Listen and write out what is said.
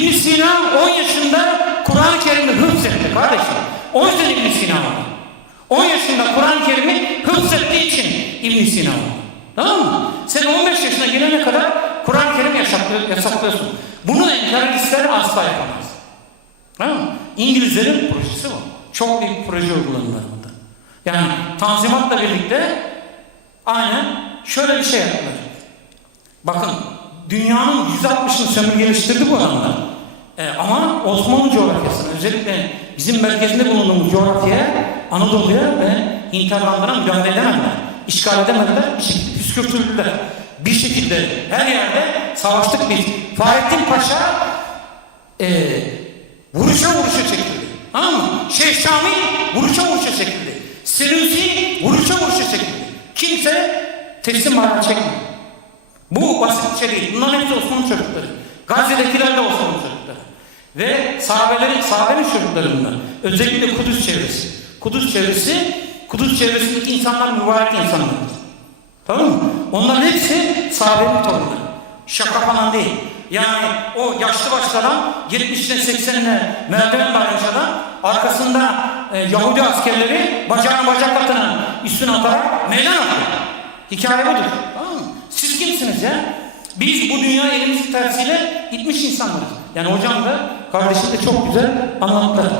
ibn Sina 10 yaşında Kur'an-ı Kerim'i hıfzetti kardeşim. 10 yaşında ibn Sina oldu. 10 yaşında Kur'an-ı Kerim'i hıfzettiği için ibn Sina. Tamam mı? Sen 15 yaşına gelene kadar Kur'an-ı Kerim yasaklıyor- yasaklıyorsun. Bunu emperyalistler asla yapamaz. Tamam mı? İngilizlerin projesi bu. Çok büyük proje uyguladılar burada. Yani Tanzimat'la birlikte aynen şöyle bir şey yaptılar. Bakın dünyanın %60'ını sömürgeleştirdi bu adamlar. Ee, ama Osmanlı coğrafyasını özellikle bizim merkezinde bulunduğumuz coğrafyaya Anadolu'ya ve Hinterlandlara müdahale edemediler. İşgal edemediler. Bir şekilde püskürtüldüler. Bir şekilde her yerde savaştık biz. Fahrettin Paşa eee vuruşa vuruşa çekildi. Tamam mı? Şeyh Şamil vuruşa vuruşa çekildi. Senusi vuruşa vuruşa çekildi. Kimse teslim bayrağı çekmedi. Bu basit bir şey değil. Bunların hepsi Osmanlı çocukları. Gazze'dekiler de Osmanlı çocukları. Ve sahabelerin, sahabenin çocukları bunlar. Özellikle Kudüs çevresi. Kudüs çevresi, Kudüs çevresindeki insanlar mübarek insanlar. Tamam mı? Onların hepsi sahabenin torunları. Şaka falan değil. Yani o yaşlı başladan 70'ine 80'ine merdiven dayanmış adam arkasında e, Yahudi askerleri bacağını bacak katına üstüne atarak meydan atıyor. Hikaye budur. Kimsiniz ya? Biz bu dünya elimiz tersiyle gitmiş insanlarız. Yani hocam da kardeşim de çok güzel anlattılar.